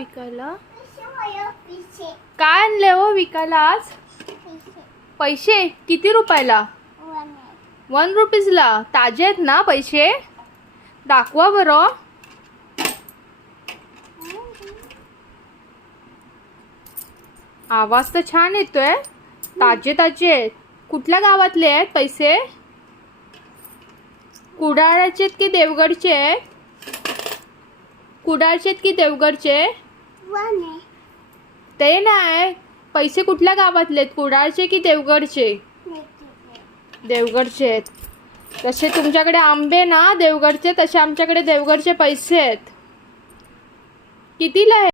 विकायला? काय आणले हो विकायला आज? पैसे किती रुपयाला? 1 रुपीजला. ताजे आहेत ना पैसे? दाखवा बरं. आवाज तर छान येतोय. ताजे ताजे आहेत. कुठल्या गावातले आहेत पैसे? कुडाळचे की देवगडचे? कुडाळचे की देवगडचे? ते नाही, पैसे कुठल्या गावातले आहेत? कुडाळचे की देवगडचे? देवगडचे आहेत. तसे तुमच्याकडे आंबे ना देवगडचे, तसे आमच्याकडे देवगडचे पैसे आहेत. कितीला आहे?